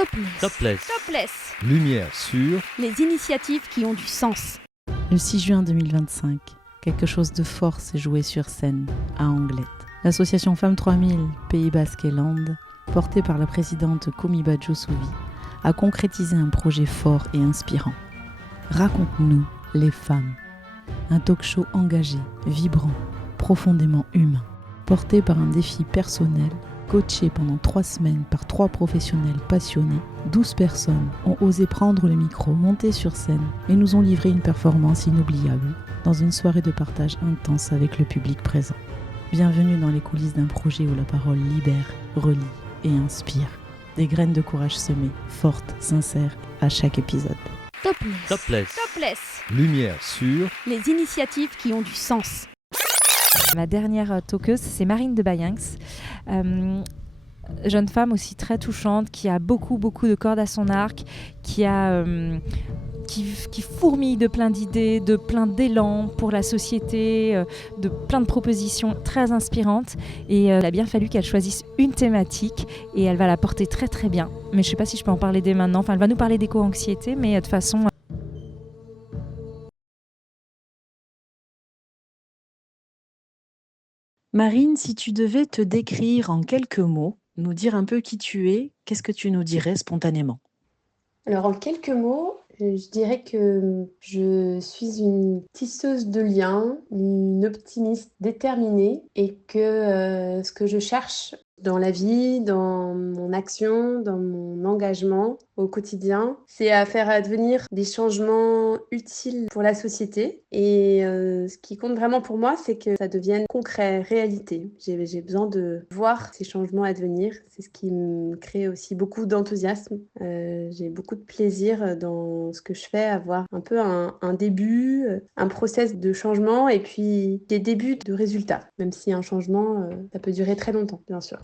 Topless. Topless. Topless. Lumière sur Les initiatives qui ont du sens. Le 6 juin 2025, quelque chose de fort s'est joué sur scène, à Anglet. L'association Femmes 3000, Pays Basque et Landes, portée par la présidente Komiba Djossovi, a concrétisé un projet fort et inspirant. Raconte-nous les femmes. Un talk-show engagé, vibrant, profondément humain, porté par un défi personnel. Coachés pendant 3 semaines par 3 professionnels passionnés, 12 personnes ont osé prendre le micro, monter sur scène et nous ont livré une performance inoubliable dans une soirée de partage intense avec le public présent. Bienvenue dans les coulisses d'un projet où la parole libère, relie et inspire. Des graines de courage semées, fortes, sincères, à chaque épisode. Topless. Topless. Topless. Lumière sur Les initiatives qui ont du sens. Ma dernière talkeuse, c'est Marine de Bayenx, jeune femme aussi très touchante, qui a beaucoup de cordes à son arc, qui fourmille de plein d'idées, de plein d'élan pour la société, de plein de propositions très inspirantes. Et il a bien fallu qu'elle choisisse une thématique et elle va la porter très très bien. Mais je ne sais pas si je peux en parler dès maintenant. Enfin, elle va nous parler d'éco-anxiété, mais de toute façon... Marine, si tu devais te décrire en quelques mots, nous dire un peu qui tu es, qu'est-ce que tu nous dirais spontanément ? Alors en quelques mots, je dirais que je suis une tisseuse de liens, une optimiste déterminée et que ce que je cherche dans la vie, dans mon action, dans mon engagement au quotidien, c'est à faire advenir des changements utiles pour la société. Et ce qui compte vraiment pour moi, c'est que ça devienne concret, réalité. J'ai besoin de voir ces changements advenir. C'est ce qui me crée aussi beaucoup d'enthousiasme. J'ai beaucoup de plaisir dans ce que je fais, avoir un peu un début, un process de changement et puis des débuts de résultats. Même si un changement, ça peut durer très longtemps, bien sûr.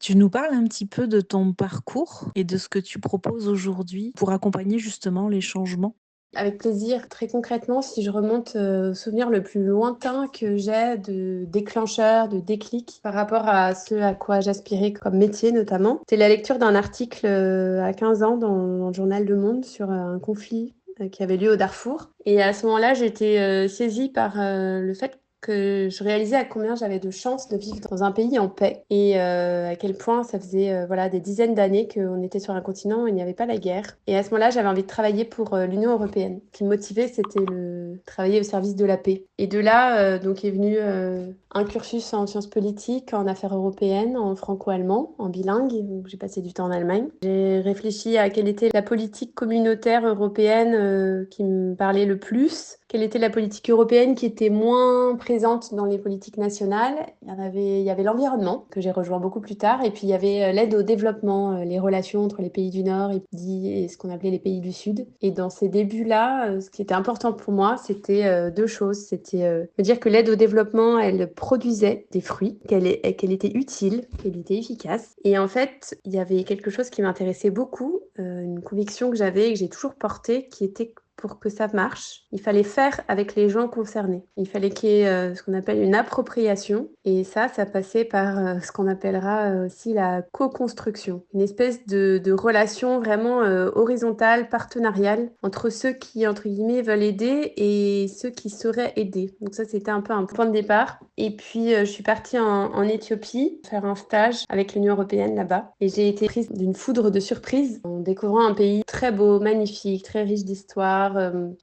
Tu nous parles un petit peu de ton parcours et de ce que tu proposes aujourd'hui pour accompagner justement les changements ? Avec plaisir. Très concrètement, si je remonte au souvenir le plus lointain que j'ai de déclencheur, de déclic par rapport à ce à quoi j'aspirais comme métier notamment, c'est la lecture d'un article à 15 ans dans le journal Le Monde sur un conflit qui avait lieu au Darfour. Et à ce moment-là, j'étais saisie par le fait que je réalisais à combien j'avais de chance de vivre dans un pays en paix et à quel point ça faisait des dizaines d'années qu'on était sur un continent où il n'y avait pas la guerre. Et à ce moment-là, j'avais envie de travailler pour l'Union européenne. Ce qui me motivait, c'était travailler au service de la paix. Et de là, donc est venu un cursus en sciences politiques, en affaires européennes, en franco-allemand, en bilingue. Donc, j'ai passé du temps en Allemagne. J'ai réfléchi à quelle était la politique communautaire européenne qui me parlait le plus. Quelle était la politique européenne qui était moins présente dans les politiques nationales? Il y avait l'environnement, que j'ai rejoint beaucoup plus tard, et puis il y avait l'aide au développement, les relations entre les pays du Nord et ce qu'on appelait les pays du Sud. Et dans ces débuts-là, ce qui était important pour moi, c'était 2 choses. C'était me dire que l'aide au développement, elle produisait des fruits, qu'elle était utile, qu'elle était efficace. Et en fait, il y avait quelque chose qui m'intéressait beaucoup, une conviction que j'avais et que j'ai toujours portée, qui était pour que ça marche, il fallait faire avec les gens concernés. Il fallait qu'il y ait ce qu'on appelle une appropriation. Et ça passait par ce qu'on appellera aussi la co-construction. Une espèce de relation vraiment horizontale, partenariale, entre ceux qui, entre guillemets, veulent aider et ceux qui seraient aidés. Donc ça, c'était un peu un point de départ. Et puis, je suis partie en Éthiopie faire un stage avec l'Union européenne là-bas. Et j'ai été prise d'une foudre de surprise en découvrant un pays très beau, magnifique, très riche d'histoire,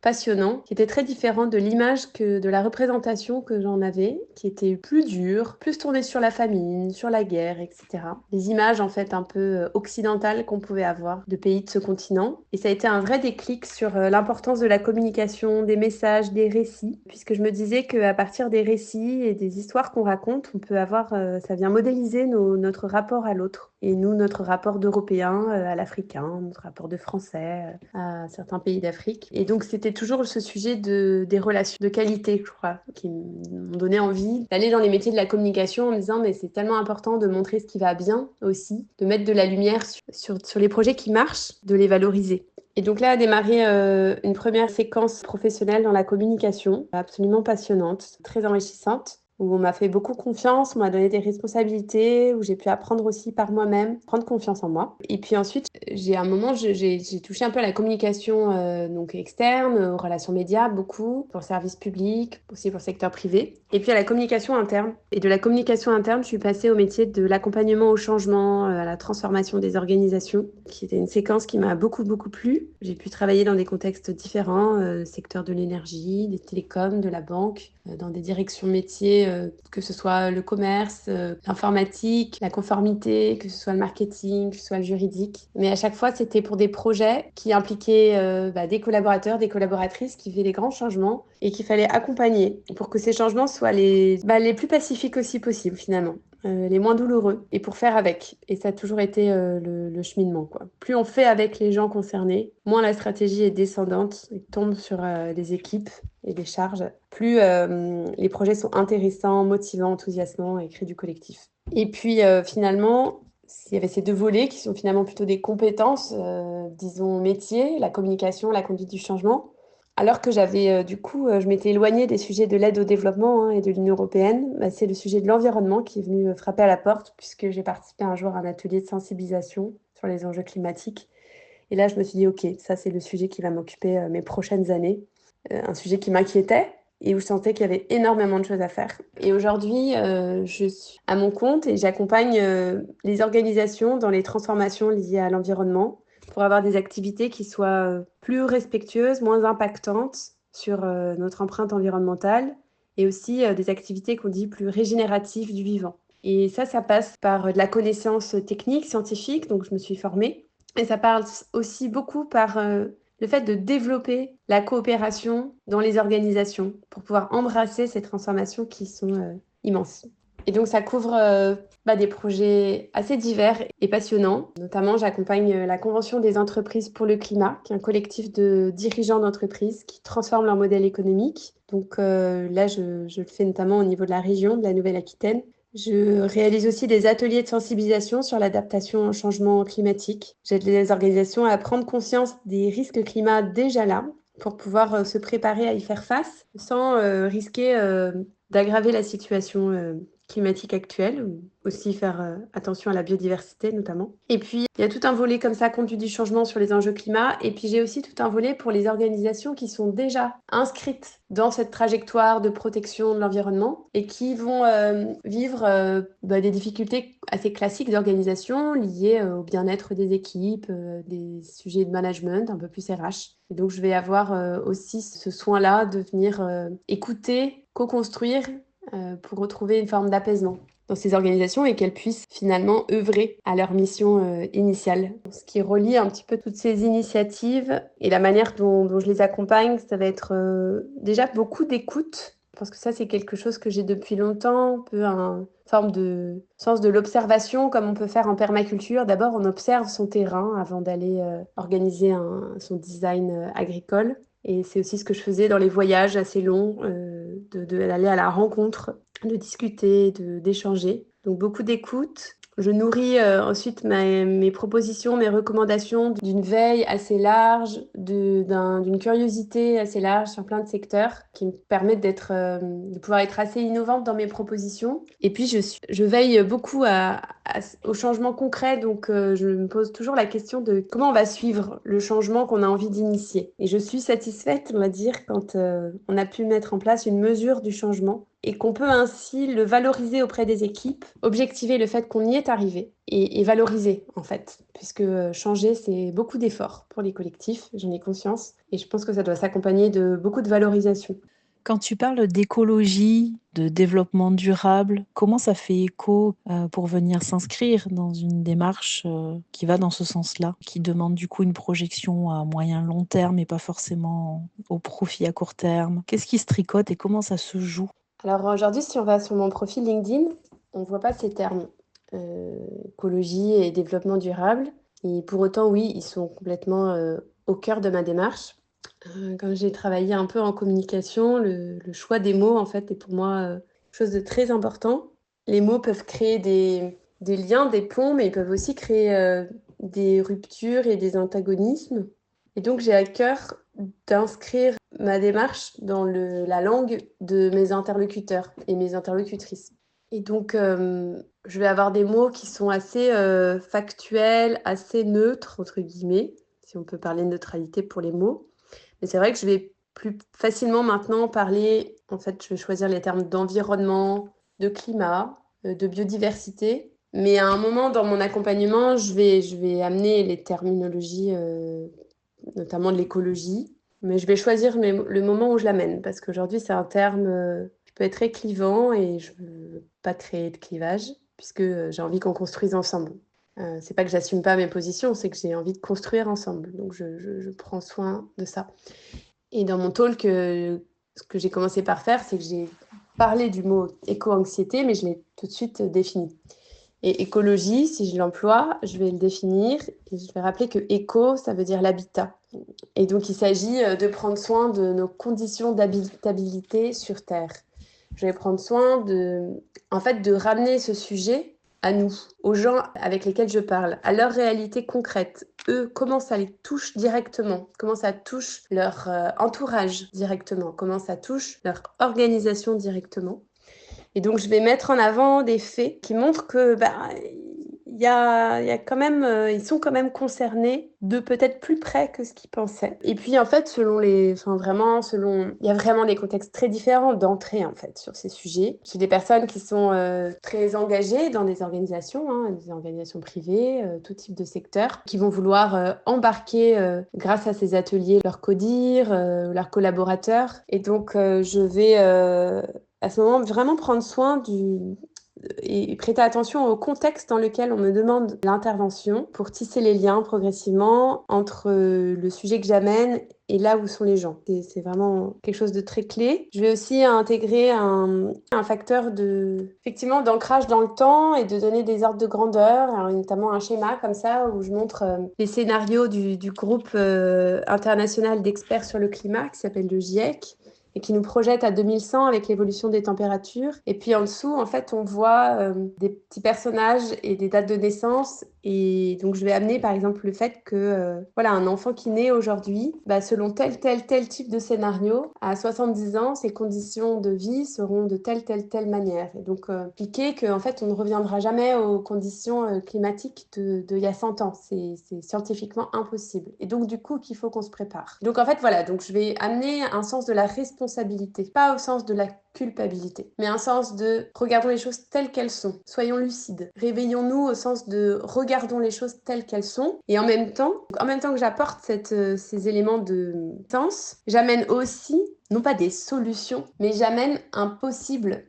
passionnant, qui était très différent de l'image de la représentation que j'en avais, qui était plus dure, plus tournée sur la famine, sur la guerre, etc. Les images en fait un peu occidentales qu'on pouvait avoir de pays de ce continent. Et ça a été un vrai déclic sur l'importance de la communication, des messages, des récits, puisque je me disais qu'à partir des récits et des histoires qu'on raconte, on peut avoir, ça vient modéliser notre rapport à l'autre. Et nous, notre rapport d'Européens à l'Africain, notre rapport de Français à certains pays d'Afrique. Et donc, c'était toujours ce sujet des relations de qualité, je crois, qui m'ont donné envie d'aller dans les métiers de la communication en me disant, mais c'est tellement important de montrer ce qui va bien aussi, de mettre de la lumière sur les projets qui marchent, de les valoriser. Et donc là a démarré une première séquence professionnelle dans la communication, absolument passionnante, très enrichissante, où on m'a fait beaucoup confiance, on m'a donné des responsabilités, où j'ai pu apprendre aussi par moi-même, prendre confiance en moi. Et puis ensuite, j'ai touché un peu à la communication donc externe, aux relations médias, beaucoup, pour le service public, aussi pour le secteur privé. Et puis à la communication interne. Et de la communication interne, je suis passée au métier de l'accompagnement au changement, à la transformation des organisations, qui était une séquence qui m'a beaucoup, beaucoup plu. J'ai pu travailler dans des contextes différents, secteur de l'énergie, des télécoms, de la banque, dans des directions métiers, que ce soit le commerce, l'informatique, la conformité, que ce soit le marketing, que ce soit le juridique. Mais à chaque fois, c'était pour des projets qui impliquaient des collaborateurs, des collaboratrices qui faisaient des grands changements et qu'il fallait accompagner pour que ces changements soient les plus pacifiques aussi possible finalement. Les moins douloureux, et pour faire avec. Et ça a toujours été le cheminement, quoi. Plus on fait avec les gens concernés, moins la stratégie est descendante et tombe sur les équipes et les charges, plus les projets sont intéressants, motivants, enthousiasmants et créent du collectif. Et puis finalement, il y avait ces deux volets qui sont finalement plutôt des compétences, disons métiers, la communication, la conduite du changement. Alors que je m'étais éloignée des sujets de l'aide au développement et de l'Union européenne, c'est le sujet de l'environnement qui est venu frapper à la porte, puisque j'ai participé un jour à un atelier de sensibilisation sur les enjeux climatiques. Et là, je me suis dit, OK, ça, c'est le sujet qui va m'occuper mes prochaines années. Un sujet qui m'inquiétait et où je sentais qu'il y avait énormément de choses à faire. Et aujourd'hui, je suis à mon compte et j'accompagne les organisations dans les transformations liées à l'environnement, pour avoir des activités qui soient plus respectueuses, moins impactantes sur notre empreinte environnementale, et aussi des activités qu'on dit plus régénératives du vivant. Et ça passe par de la connaissance technique, scientifique, donc je me suis formée. Et ça passe aussi beaucoup par le fait de développer la coopération dans les organisations pour pouvoir embrasser ces transformations qui sont immenses. Et donc, ça couvre des projets assez divers et passionnants. Notamment, j'accompagne la Convention des entreprises pour le climat, qui est un collectif de dirigeants d'entreprises qui transforment leur modèle économique. Donc là, je le fais notamment au niveau de la région, de la Nouvelle-Aquitaine. Je réalise aussi des ateliers de sensibilisation sur l'adaptation au changement climatique. J'aide les organisations à prendre conscience des risques climat déjà là, pour pouvoir se préparer à y faire face sans risquer d'aggraver la situation climatique actuelle, ou aussi faire attention à la biodiversité notamment. Et puis, il y a tout un volet comme ça, conduite du changement sur les enjeux climat. Et puis, j'ai aussi tout un volet pour les organisations qui sont déjà inscrites dans cette trajectoire de protection de l'environnement et qui vont vivre des difficultés assez classiques d'organisation liées au bien-être des équipes, des sujets de management, un peu plus RH. Et donc, je vais avoir aussi ce soin-là de venir écouter, co-construire pour retrouver une forme d'apaisement dans ces organisations et qu'elles puissent finalement œuvrer à leur mission initiale. Ce qui relie un petit peu toutes ces initiatives et la manière dont je les accompagne, ça va être déjà beaucoup d'écoute. Parce que ça, c'est quelque chose que j'ai depuis longtemps, un peu une forme de sens de l'observation, comme on peut faire en permaculture. D'abord, on observe son terrain avant d'aller organiser son design agricole. Et c'est aussi ce que je faisais dans les voyages assez longs, d'aller à la rencontre, de discuter, d'échanger. Donc beaucoup d'écoute. Je nourris ensuite mes propositions, mes recommandations d'une veille assez large, d'une curiosité assez large sur plein de secteurs qui me permettent de pouvoir être assez innovante dans mes propositions. Et puis je veille beaucoup au changement concret, donc je me pose toujours la question de comment on va suivre le changement qu'on a envie d'initier. Et je suis satisfaite, on va dire, quand on a pu mettre en place une mesure du changement et qu'on peut ainsi le valoriser auprès des équipes, objectiver le fait qu'on y est arrivé et valoriser en fait, puisque changer c'est beaucoup d'efforts pour les collectifs, j'en ai conscience, et je pense que ça doit s'accompagner de beaucoup de valorisation. Quand tu parles d'écologie, de développement durable, comment ça fait écho pour venir s'inscrire dans une démarche qui va dans ce sens-là, qui demande du coup une projection à moyen long terme et pas forcément au profit à court terme? Qu'est-ce qui se tricote et comment ça se joue? Alors aujourd'hui, si on va sur mon profil LinkedIn, on ne voit pas ces termes écologie et développement durable. Et pour autant, oui, ils sont complètement au cœur de ma démarche. Quand j'ai travaillé un peu en communication, le choix des mots, en fait, est pour moi quelque chose de très important. Les mots peuvent créer des liens, des ponts, mais ils peuvent aussi créer des ruptures et des antagonismes. Et donc, j'ai à cœur d'inscrire ma démarche dans la langue de mes interlocuteurs et mes interlocutrices. Et donc, je vais avoir des mots qui sont assez factuels, assez neutres, entre guillemets, si on peut parler de neutralité pour les mots. Mais c'est vrai que je vais plus facilement maintenant parler, en fait, je vais choisir les termes d'environnement, de climat, de biodiversité. Mais à un moment dans mon accompagnement, je vais amener les terminologies, notamment de l'écologie. Mais je vais choisir le moment où je l'amène, parce qu'aujourd'hui, c'est un terme qui peut être très clivant et je ne veux pas créer de clivage, puisque j'ai envie qu'on construise ensemble. C'est pas que j'assume pas mes positions, c'est que j'ai envie de construire ensemble. Donc, je prends soin de ça. Et dans mon talk, ce que j'ai commencé par faire, c'est que j'ai parlé du mot éco-anxiété, mais je l'ai tout de suite défini. Et écologie, si je l'emploie, je vais le définir et je vais rappeler que éco, ça veut dire l'habitat. Et donc, il s'agit de prendre soin de nos conditions d'habitabilité sur Terre. Je vais prendre soin en fait, de ramener ce sujet à nous, aux gens avec lesquels je parle, à leur réalité concrète. Eux, comment ça les touche directement, comment ça touche leur entourage directement, comment ça touche leur organisation directement. Et donc, je vais mettre en avant des faits qui montrent que il y a quand même, ils sont quand même concernés de peut-être plus près que ce qu'ils pensaient. Et puis, en fait, il y a vraiment des contextes très différents d'entrée, en fait, sur ces sujets. J'ai des personnes qui sont très engagées dans des organisations privées, tout type de secteur, qui vont vouloir embarquer, grâce à ces ateliers, leurs codir, leurs collaborateurs. Et donc, je vais à ce moment, vraiment prendre soin et prêter attention au contexte dans lequel on me demande l'intervention pour tisser les liens progressivement entre le sujet que j'amène et là où sont les gens. C'est vraiment quelque chose de très clé. Je vais aussi intégrer un facteur effectivement, d'ancrage dans le temps et de donner des ordres de grandeur, alors, notamment un schéma comme ça où je montre les scénarios du groupe international d'experts sur le climat qui s'appelle le GIEC, et qui nous projette à 2100 avec l'évolution des températures. Et puis en dessous, en fait, on voit des petits personnages et des dates de naissance. Et donc, je vais amener, par exemple, le fait que, voilà, un enfant qui naît aujourd'hui, selon tel type de scénario, à 70 ans, ses conditions de vie seront de telle manière. Et donc, piquer qu'en fait, on ne reviendra jamais aux conditions climatiques de il y a 100 ans. C'est scientifiquement impossible. Et donc, du coup, qu'il faut qu'on se prépare. Donc, en fait, voilà. Donc, je vais amener un sens de la responsabilité, pas au sens de la culpabilité, mais un sens de regardons les choses telles qu'elles sont, soyons lucides, réveillons-nous au sens de regardons les choses telles qu'elles sont, et en même temps que j'apporte ces éléments de sens, j'amène aussi, non pas des solutions, mais j'amène un possible.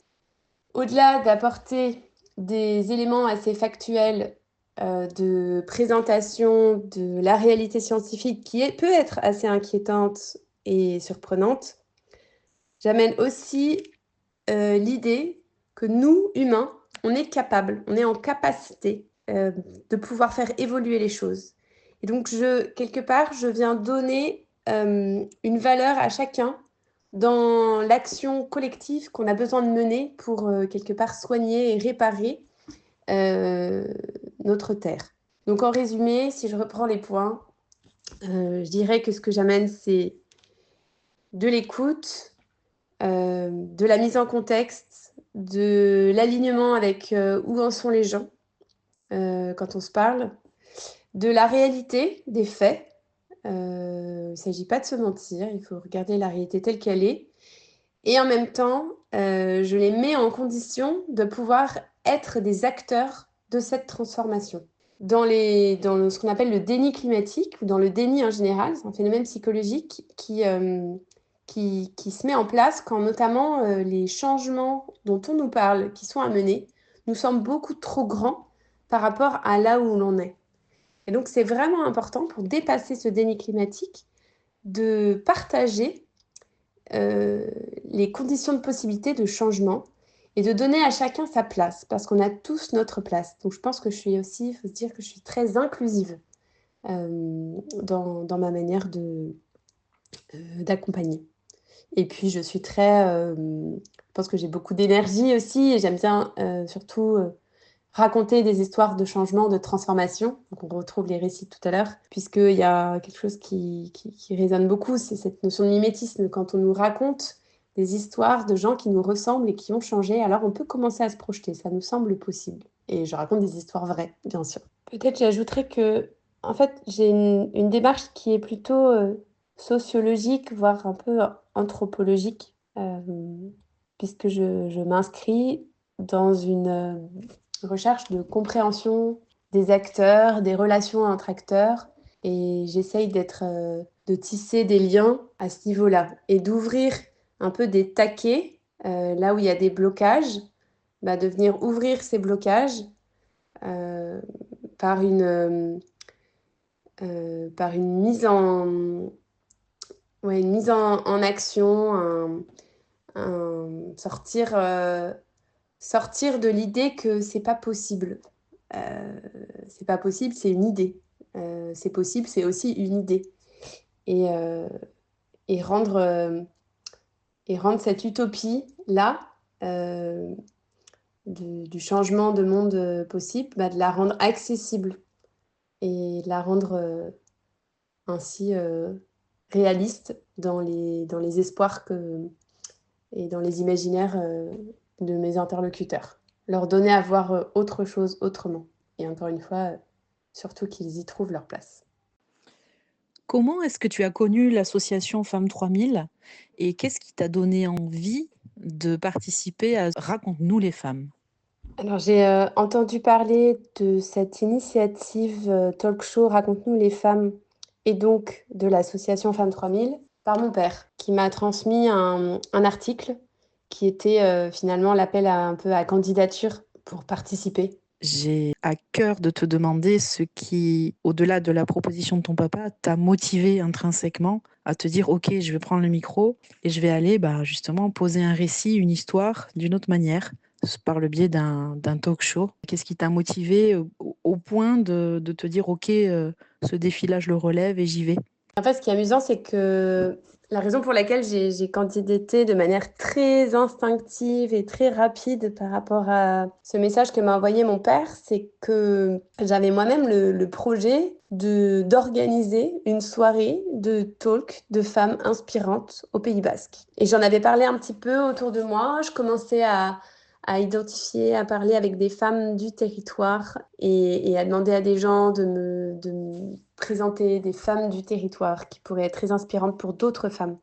Au-delà d'apporter des éléments assez factuels de présentation de la réalité scientifique peut être assez inquiétante et surprenante, j'amène aussi l'idée que nous, humains, on est en capacité de pouvoir faire évoluer les choses. Et donc, quelque part, je viens donner une valeur à chacun dans l'action collective qu'on a besoin de mener pour, quelque part, soigner et réparer notre Terre. Donc, en résumé, si je reprends les points, je dirais que ce que j'amène, c'est de l'écoute, de la mise en contexte, de l'alignement avec où en sont les gens quand on se parle, de la réalité, des faits. Il ne s'agit pas de se mentir, il faut regarder la réalité telle qu'elle est. Et en même temps, je les mets en condition de pouvoir être des acteurs de cette transformation. Dans ce qu'on appelle le déni climatique, ou dans le déni en général, c'est un phénomène psychologique qui se met en place quand notamment les changements dont on nous parle, qui sont à mener, nous semblent beaucoup trop grands par rapport à là où l'on est. Et donc, c'est vraiment important pour dépasser ce déni climatique de partager les conditions de possibilité de changement et de donner à chacun sa place, parce qu'on a tous notre place. Donc, je pense que il faut se dire que je suis très inclusive dans ma manière d'accompagner. Et puis, je suis je pense que j'ai beaucoup d'énergie aussi et j'aime bien surtout raconter des histoires de changement, de transformation. Donc, on retrouve les récits tout à l'heure, puisqu'il y a quelque chose qui résonne beaucoup, c'est cette notion de mimétisme. Quand on nous raconte des histoires de gens qui nous ressemblent et qui ont changé, alors on peut commencer à se projeter, ça nous semble possible. Et je raconte des histoires vraies, bien sûr. Peut-être j'ajouterais que, en fait, j'ai une démarche qui est plutôt sociologique, voire un peu anthropologique, puisque je m'inscris dans une recherche de compréhension des acteurs, des relations entre acteurs, et j'essaye de tisser des liens à ce niveau-là et d'ouvrir un peu des taquets là où il y a des blocages, de venir ouvrir ces blocages euh, par une mise en action, sortir de l'idée que c'est pas possible. C'est pas possible, c'est une idée. C'est possible, c'est aussi une idée. Et, euh, et rendre cette utopie-là, du changement de monde possible, de la rendre accessible et de la rendre ainsi réaliste dans les espoirs et dans les imaginaires de mes interlocuteurs. Leur donner à voir autre chose autrement. Et encore une fois, surtout qu'ils y trouvent leur place. Comment est-ce que tu as connu l'association Femmes 3000 et qu'est-ce qui t'a donné envie de participer à Raconte-nous les femmes? Alors, j'ai entendu parler de cette initiative talk show Raconte-nous les femmes et donc de l'association Femmes 3000 par mon père qui m'a transmis un article qui était finalement l'appel un peu à candidature pour participer. J'ai à cœur de te demander ce qui, au-delà de la proposition de ton papa, t'a motivé intrinsèquement à te dire « Ok, je vais prendre le micro et je vais aller justement poser un récit, une histoire d'une autre manière, par le biais d'un talk show ». Qu'est-ce qui t'a motivé au point de te dire « Ok, ce défi-là, je le relève et j'y vais ». En fait, ce qui est amusant, c'est que la raison pour laquelle j'ai candidaté de manière très instinctive et très rapide par rapport à ce message que m'a envoyé mon père, c'est que j'avais moi-même le projet d'organiser une soirée de talk de femmes inspirantes au Pays Basque. Et j'en avais parlé un petit peu autour de moi. Je commençais à identifier, à parler avec des femmes du territoire et à demander à des gens de me présenter des femmes du territoire qui pourraient être très inspirantes pour d'autres femmes.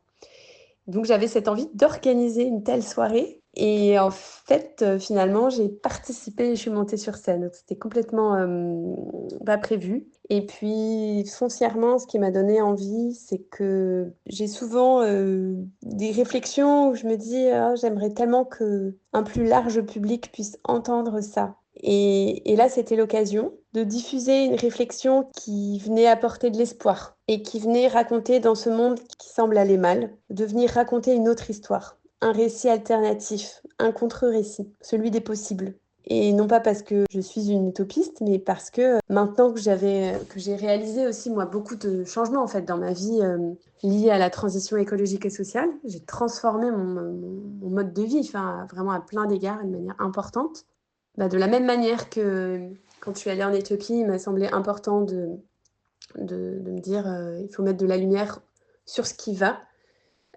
Donc j'avais cette envie d'organiser une telle soirée et en fait finalement j'ai participé et je suis montée sur scène. Donc c'était complètement pas prévu. Et puis foncièrement ce qui m'a donné envie c'est que j'ai souvent des réflexions où je me dis ah, j'aimerais tellement que un plus large public puisse entendre ça. Et là, c'était l'occasion de diffuser une réflexion qui venait apporter de l'espoir et qui venait raconter dans ce monde qui semble aller mal, de venir raconter une autre histoire, un récit alternatif, un contre-récit, celui des possibles. Et non pas parce que je suis une utopiste, mais parce que maintenant que j'ai réalisé aussi moi beaucoup de changements en fait dans ma vie liés à la transition écologique et sociale, j'ai transformé mon mode de vie, enfin vraiment à plein d'égards, de manière importante. De la même manière que quand je suis allée en Éthiopie, il m'a semblé important de me dire il faut mettre de la lumière sur ce qui va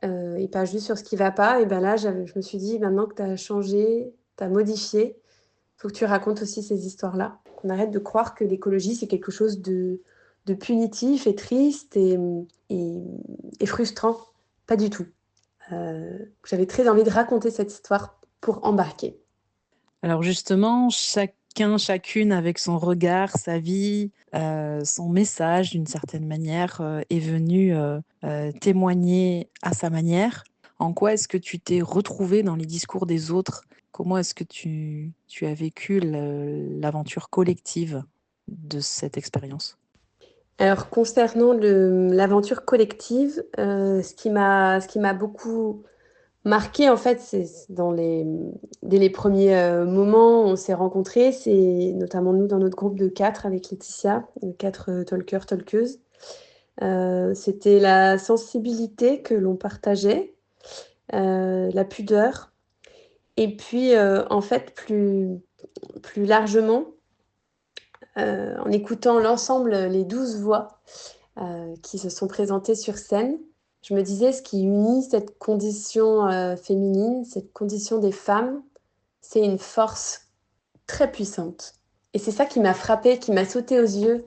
et pas juste sur ce qui va pas. Et là, je me suis dit, maintenant que tu as changé, tu as modifié, il faut que tu racontes aussi ces histoires-là. Qu'on arrête de croire que l'écologie, c'est quelque chose de punitif et triste et frustrant. Pas du tout. J'avais très envie de raconter cette histoire pour embarquer. Alors justement, chacune avec son regard, sa vie, son message d'une certaine manière est venu témoigner à sa manière. En quoi est-ce que tu t'es retrouvée dans les discours des autres? Comment est-ce que tu as vécu l'aventure collective de cette expérience? Alors concernant l'aventure collective, ce qui m'a beaucoup marqué en fait, c'est dès les premiers moments où on s'est rencontrés, c'est notamment nous dans notre groupe de 4 avec Laetitia, 4 talkeurs, talkeuses. C'était la sensibilité que l'on partageait, la pudeur, et puis en fait plus largement, en écoutant l'ensemble, les 12 voix qui se sont présentées sur scène, je me disais ce qui unit cette condition féminine, cette condition des femmes, c'est une force très puissante. Et c'est ça qui m'a frappée, qui m'a sauté aux yeux.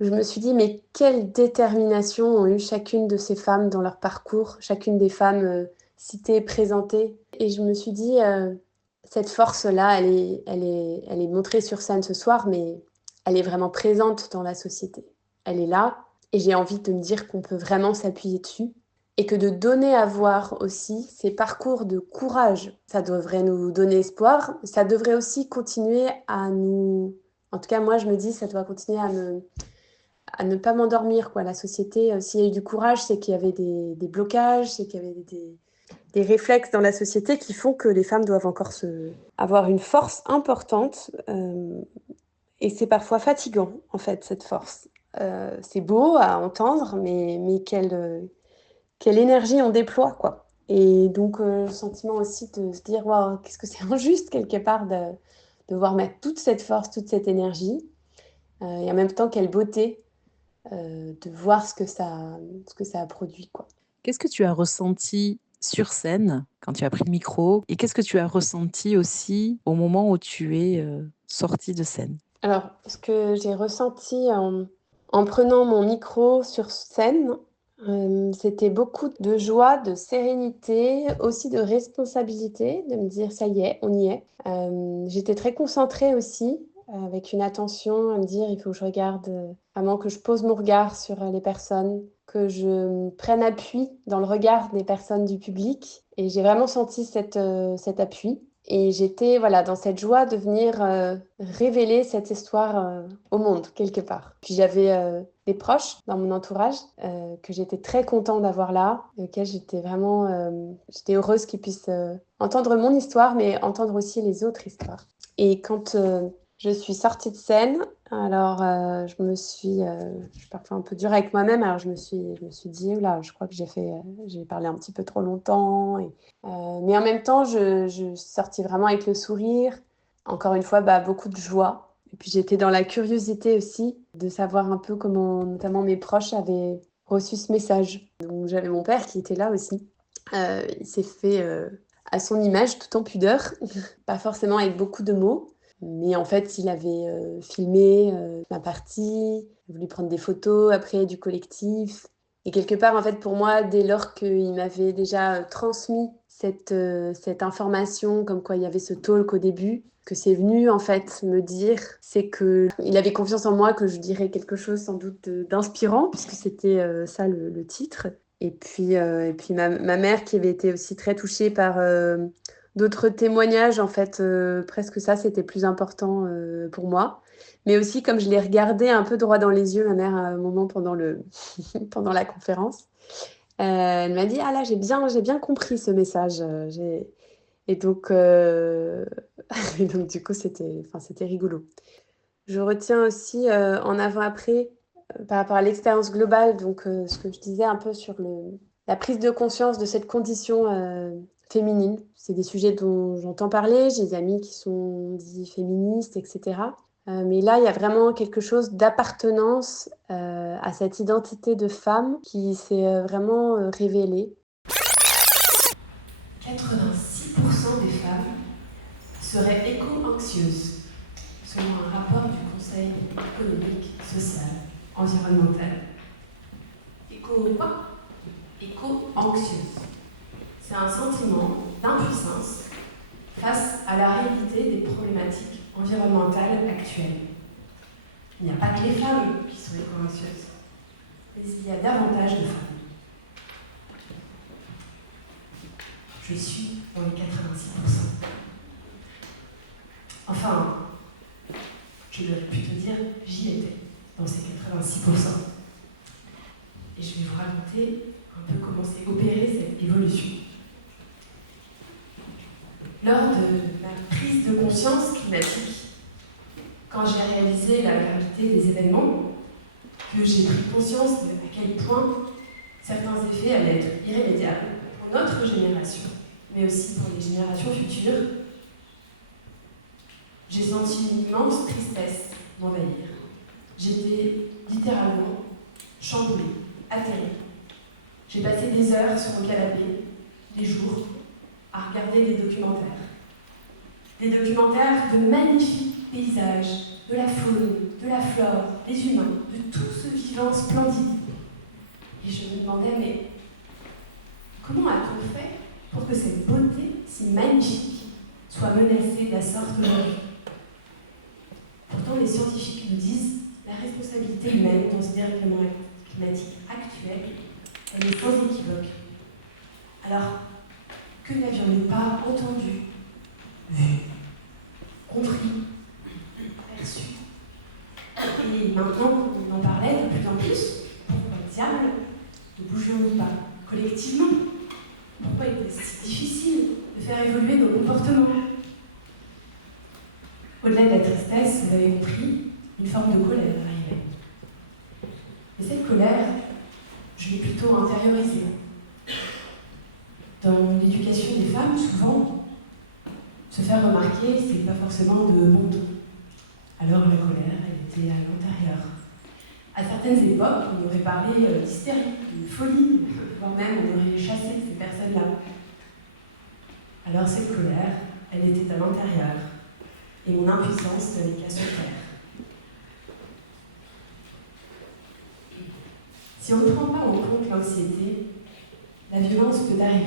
Je me suis dit, mais quelle détermination ont eu chacune de ces femmes dans leur parcours, chacune des femmes citées, présentées. Et je me suis dit, cette force-là, elle est montrée sur scène ce soir, mais elle est vraiment présente dans la société. Elle est là, et j'ai envie de me dire qu'on peut vraiment s'appuyer dessus. Et que de donner à voir aussi ces parcours de courage, ça devrait nous donner espoir. Ça devrait aussi continuer à nous... En tout cas, moi, je me dis, ça doit continuer à ne pas m'endormir, quoi. La société, s'il y a eu du courage, c'est qu'il y avait des blocages, c'est qu'il y avait des réflexes dans la société qui font que les femmes doivent encore avoir une force importante. Et c'est parfois fatigant, en fait, cette force. C'est beau à entendre, mais quelle énergie on déploie, quoi. Et donc, le sentiment aussi de se dire, waouh, qu'est-ce que c'est injuste, quelque part, de devoir mettre toute cette force, toute cette énergie. Et en même temps, quelle beauté de voir ce que ça a produit, quoi. Qu'est-ce que tu as ressenti sur scène quand tu as pris le micro et qu'est-ce que tu as ressenti aussi au moment où tu es sortie de scène? Alors, ce que j'ai ressenti en prenant mon micro sur scène, c'était beaucoup de joie, de sérénité, aussi de responsabilité, de me dire ça y est, on y est. J'étais très concentrée aussi, avec une attention à me dire il faut que je regarde, vraiment que je pose mon regard sur les personnes, que je prenne appui dans le regard des personnes du public. Et j'ai vraiment senti cet appui. Et j'étais dans cette joie de venir révéler cette histoire au monde, quelque part. Puis j'avais des proches dans mon entourage que j'étais très contente d'avoir là, auxquels j'étais heureuse qu'ils puissent entendre mon histoire, mais entendre aussi les autres histoires. Et quand je suis sortie de scène, alors je suis parfois un peu dure avec moi-même, alors je me suis dit, oula, je crois que j'ai parlé un petit peu trop longtemps. Mais en même temps, je suis sortie vraiment avec le sourire. Encore une fois, beaucoup de joie. Et puis j'étais dans la curiosité aussi de savoir un peu comment, notamment mes proches, avaient reçu ce message. Donc j'avais mon père qui était là aussi. Il s'est fait à son image, tout en pudeur, pas forcément avec beaucoup de mots. Mais en fait, il avait filmé ma partie, il voulait prendre des photos après du collectif. Et quelque part, en fait, pour moi, dès lors qu'il m'avait déjà transmis cette information, comme quoi il y avait ce talk au début, que c'est venu en fait me dire, c'est qu'il avait confiance en moi, que je dirais quelque chose sans doute d'inspirant, puisque c'était ça le titre. Et puis ma mère qui avait été aussi très touchée par d'autres témoignages, en fait, presque ça, c'était plus important pour moi. Mais aussi, comme je l'ai regardé un peu droit dans les yeux, ma mère, à un moment pendant la conférence, elle m'a dit « Ah là, j'ai bien compris ce message. » Et donc, du coup, c'était rigolo. Je retiens aussi en avant-après, par rapport à l'expérience globale, donc ce que je disais un peu sur la prise de conscience de cette condition féminine. C'est des sujets dont j'entends parler, j'ai des amis qui sont dits féministes, etc. Mais là, il y a vraiment quelque chose d'appartenance à cette identité de femme qui s'est vraiment révélée. 86% des femmes seraient éco-anxieuses, selon un rapport du Conseil économique, social, environnemental. Quoi ? Éco-anxieuse. C'est un sentiment d'impuissance face à la réalité des problématiques environnementales actuelles. Il n'y a pas que les femmes qui sont éco-anxieuses, mais il y a davantage de femmes. Je suis dans les 86%. Enfin, je devrais plutôt dire, j'y étais dans ces 86%. Et je vais vous raconter un peu comment s'est opérée cette évolution. Lors de ma prise de conscience climatique, quand j'ai réalisé la gravité des événements, que j'ai pris conscience de à quel point certains effets allaient être irrémédiables pour notre génération, mais aussi pour les générations futures, J'ai senti une immense tristesse m'envahir. J'étais littéralement chamboulée, atterrée. J'ai passé des heures sur mon canapé, des jours, à regarder des documentaires. Des documentaires de magnifiques paysages, de la faune, de la flore, des humains, de tout ce vivant splendide. Et je me demandais, mais comment a-t-on fait pour que cette beauté si magnifique soit menacée de la sorte aujourd'hui? Pourtant, les scientifiques nous disent la responsabilité humaine dans ce dérèglement climatique actuel, elle est sans équivoque. Alors, que n'avions-nous pas entendu, vu, compris, perçu? Et maintenant qu'on en parlait de plus en plus, pourquoi diable ne bougions-nous pas collectivement? Pourquoi est-ce si difficile de faire évoluer nos comportements? Au-delà de la tristesse, vous avez compris, une forme de colère arrivait. Et cette colère, je l'ai plutôt intériorisée. Dans l'éducation des femmes, souvent, se faire remarquer, c'est pas forcément de bon ton. Alors la colère, elle était à l'intérieur. À certaines époques, on aurait parlé d'hystérie, de folie, voire même on aurait chassé ces personnes-là. Alors cette colère, elle était à l'intérieur. Et mon impuissance n'avait qu'à se taire. Si on ne prend pas en compte l'anxiété, la violence peut arriver,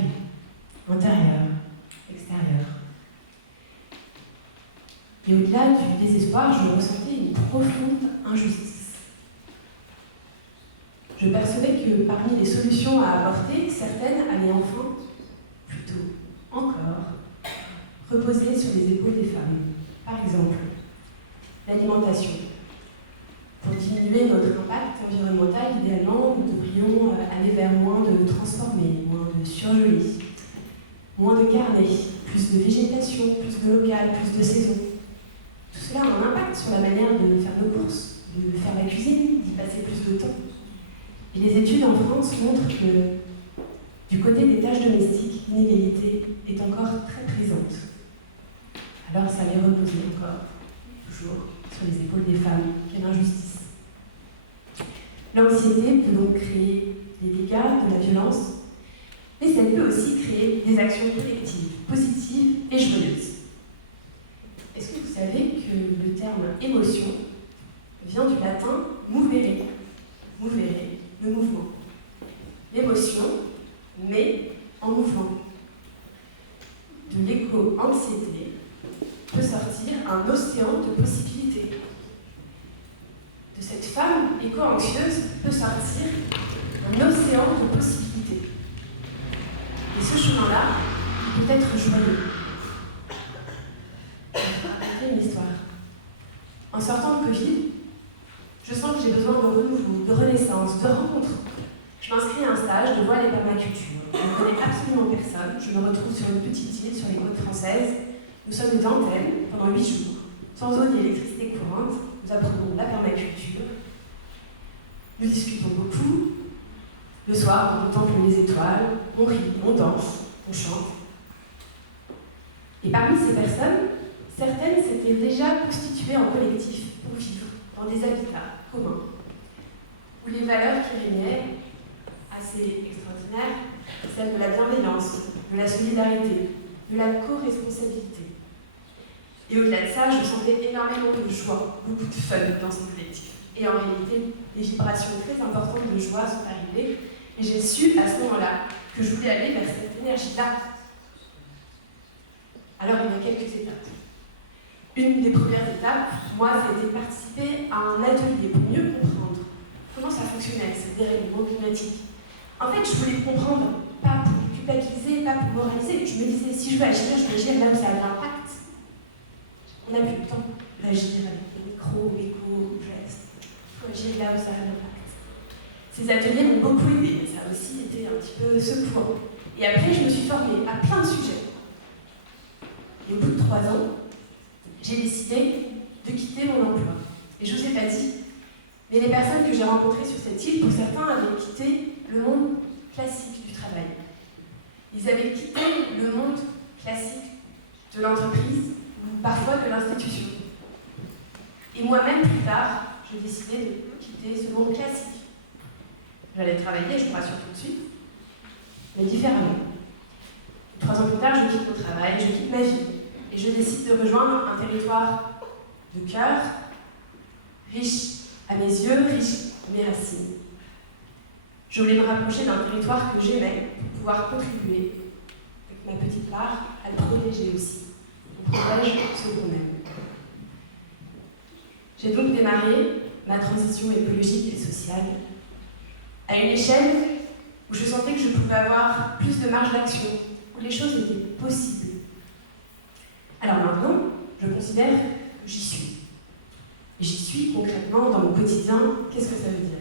intérieure, extérieure. Et au-delà du désespoir, je ressentais une profonde injustice. Je percevais que parmi les solutions à apporter, certaines allaient enfin, plutôt encore, reposer sur les épaules des femmes. Par exemple, l'alimentation. Pour diminuer notre impact environnemental, idéalement, nous devrions aller vers moins de transformés, moins de surgelés, moins de carnets, plus de végétation, plus de local, plus de saison. Tout cela a un impact sur la manière de faire nos courses, de faire la cuisine, d'y passer plus de temps. Et les études en France montrent que du côté des tâches domestiques, l'inégalité est encore très présente. Alors ça allait reposer encore, toujours, sur les épaules des femmes. Quelle injustice. L'anxiété peut donc créer des dégâts, de la violence, mais ça peut aussi créer des actions collectives, positives et joyeuses. Est-ce que vous savez que le terme émotion vient du latin movere, movere, le mouvement. L'émotion, mais en mouvement. De l'éco-anxiété peut sortir un océan de possibilités. De cette femme éco-anxieuse peut sortir un océan de possibilités. Et ce chemin-là, il peut être joyeux. Je vais vous raconter une histoire. En sortant de Covid, je sens que j'ai besoin de renouveau, de renaissance, de rencontre. Je m'inscris à un stage de voile et permaculture. Je ne connais absolument personne. Je me retrouve sur une petite île sur les côtes françaises. Nous sommes une vingtaine pendant 8 jours, sans eau ni électricité courante. Nous apprenons la permaculture. Nous discutons beaucoup. Le soir, on contemple les étoiles, on rit, on danse, on chante. Et parmi ces personnes, certaines s'étaient déjà constituées en collectif pour vivre dans des habitats communs, où les valeurs qui régnaient, assez extraordinaires, celles de la bienveillance, de la solidarité, de la co-responsabilité. Et au-delà de ça, je sentais énormément de joie, beaucoup de fun dans ce collectif. Et en réalité, des vibrations très importantes de joie sont arrivées, et j'ai su à ce moment-là que je voulais aller vers cette énergie-là. Alors il y a quelques étapes. Une des premières étapes, moi, c'était de participer à un atelier pour mieux comprendre comment ça fonctionnait, ce dérèglement climatique. En fait, je voulais comprendre, pas pour culpabiliser, pas pour moraliser. Je me disais, si je veux agir, je vais agir là où ça a de l'impact. On n'a plus le temps d'agir avec les micros, éco-gestes. Il faut agir là où ça a de l'impact. Ces ateliers m'ont beaucoup aidé, ça a aussi été un petit peu secouant. Et après, je me suis formée à plein de sujets. Et au bout de 3 ans, j'ai décidé de quitter mon emploi. Et je ne vous ai pas dit, mais les personnes que j'ai rencontrées sur cette île, pour certains, avaient quitté le monde classique du travail. Ils avaient quitté le monde classique de l'entreprise, où ou parfois de l'institution. Et moi-même, plus tard, j'ai décidé de quitter ce monde classique. J'allais travailler, je vous rassure tout de suite, mais différemment. 3 ans plus tard, je quitte mon travail, je quitte ma vie, et je décide de rejoindre un territoire de cœur, riche à mes yeux, riche à mes racines. Je voulais me rapprocher d'un territoire que j'aimais pour pouvoir contribuer, avec ma petite part, à le protéger aussi. On protège ce qu'on aime. J'ai donc démarré ma transition écologique et sociale à une échelle où je sentais que je pouvais avoir plus de marge d'action, où les choses étaient possibles. Alors maintenant, je considère que j'y suis. Et j'y suis concrètement dans mon quotidien. Qu'est-ce que ça veut dire ?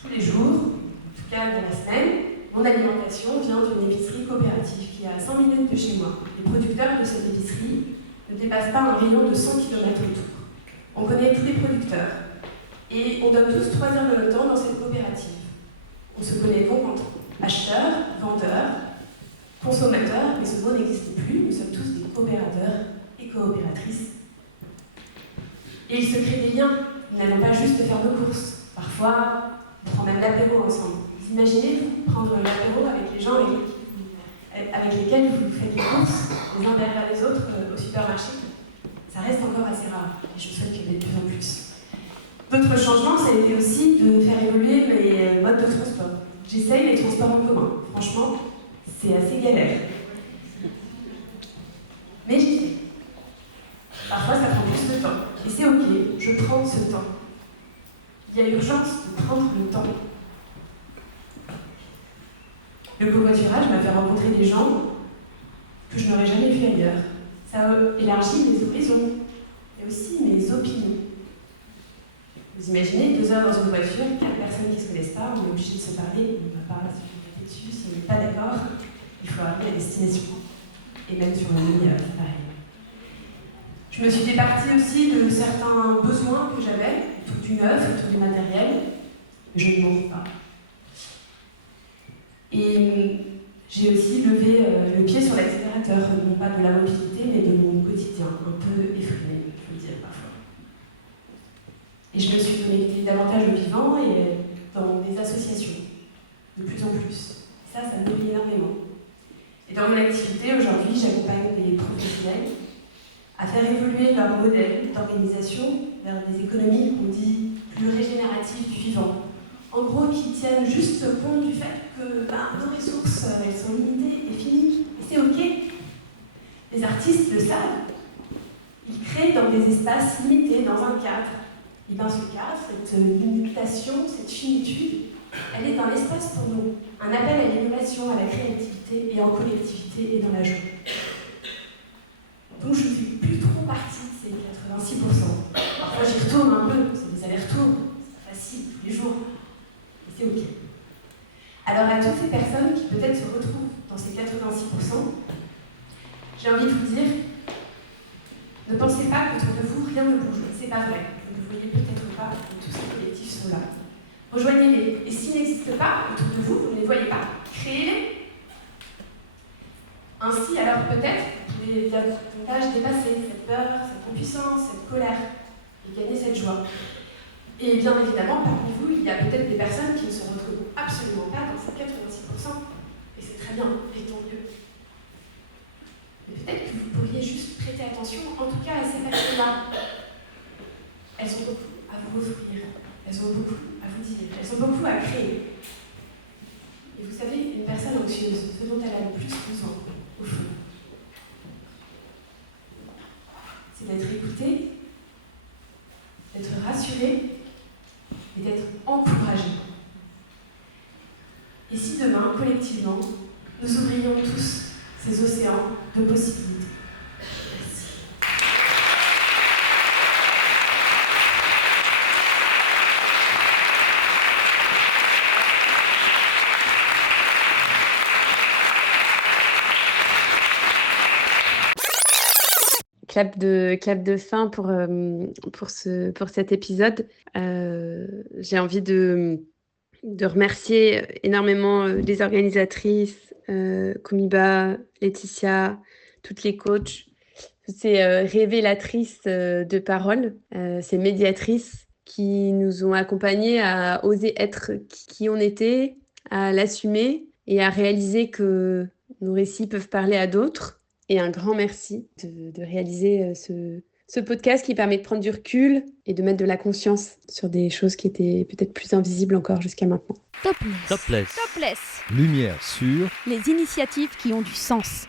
Tous les jours, en tout cas dans la semaine, mon alimentation vient d'une épicerie coopérative qui est à 5 minutes de chez moi. Les producteurs de cette épicerie ne dépassent pas un rayon de 100 km autour. On connaît tous les producteurs et on donne tous 3 heures de notre temps dans cette coopérative. On se connaît donc entre acheteurs, vendeurs, consommateurs, mais ce mot n'existe plus, nous sommes tous des coopérateurs et coopératrices. Et il se crée des liens, nous n'allons pas juste faire nos courses. Parfois, on prend même l'apéro ensemble. Vous imaginez prendre l'apéro avec les gens avec lesquels vous faites les courses, les uns derrière les autres, au supermarché? Ça reste encore assez rare, et je souhaite qu'il y en ait de plus en plus. D'autres changements, ça a été aussi de faire évoluer mes modes de transport. J'essaye les transports en commun. Franchement, c'est assez galère. Mais j'y vais. Parfois, ça prend plus de temps. Et c'est ok, je prends ce temps. Il y a urgence de prendre le temps. Le covoiturage m'a fait rencontrer des gens que je n'aurais jamais vus ailleurs. Ça élargit mes horizons, mais aussi mes opinions. Vous imaginez 2 heures dans une voiture, 4 personnes qui ne se connaissent pas, on est obligé de se parler, on ne va pas se taper dessus, si on n'est pas d'accord, il faut arriver à destination. Et même sur la ligne, c'est pareil. Je me suis départie aussi de certains besoins que j'avais, tout du neuf, tout du matériel, mais je ne m'en veux pas. Et j'ai aussi levé le pied sur l'accélérateur, non pas de la mobilité, mais de mon quotidien, un peu effréné, je peux le dire parfois. Et je me suis connectée davantage au vivant et dans des associations, de plus en plus. Ça me nourrit énormément. Et dans mon activité, aujourd'hui, j'accompagne des professionnels à faire évoluer leur modèle d'organisation vers des économies qu'on dit plus régénératives du vivant. En gros, qui tiennent juste compte du fait que nos ressources, elles sont limitées et finies. Et c'est ok. Les artistes le savent. Ils créent dans des espaces limités, dans un cadre. Et bien ce cadre, cette limitation, cette finitude, elle est un espace pour nous. Un appel à l'innovation, à la créativité et en collectivité et dans la joie. Donc je ne fais plus trop partie de ces 86%. Parfois j'y retourne un peu, c'est des allers-retours, c'est pas facile tous les jours. C'est ok. Alors à toutes ces personnes qui peut-être se retrouvent dans ces 86%, j'ai envie de vous dire, ne pensez pas qu'autour de vous rien ne bouge. C'est pas vrai. Vous ne voyez peut-être pas que tous ces collectifs sont là. Rejoignez-les. Et s'ils n'existent pas autour de vous, vous ne les voyez pas. Créez-les. Ainsi, alors peut-être, vous pouvez davantage dépasser cette peur, cette impuissance, cette colère et gagner cette joie. Et bien évidemment, parmi vous, il y a peut-être des personnes qui ne se retrouvent absolument pas dans ces 86%. Et c'est très bien, et tant mieux. Mais peut-être que vous pourriez juste prêter attention, en tout cas à ces personnes-là. Elles ont beaucoup à vous offrir, elles ont beaucoup à vous dire, elles ont beaucoup à créer. Et vous savez, une personne anxieuse, ce dont elle a le plus besoin, au fond, c'est d'être écoutée, d'être rassurée, et d'être encouragé. Et si demain, collectivement, nous ouvrions tous ces océans de possibilités? Merci. Clap de fin pour cet épisode. J'ai envie de remercier énormément les organisatrices, Komiba, Laetitia, toutes les coachs, toutes ces révélatrices de parole, ces médiatrices qui nous ont accompagnés à oser être qui on était, à l'assumer et à réaliser que nos récits peuvent parler à d'autres. Et un grand merci de réaliser ce podcast qui permet de prendre du recul et de mettre de la conscience sur des choses qui étaient peut-être plus invisibles encore jusqu'à maintenant. Topless. Topless. Topless. Lumière sur Les initiatives qui ont du sens.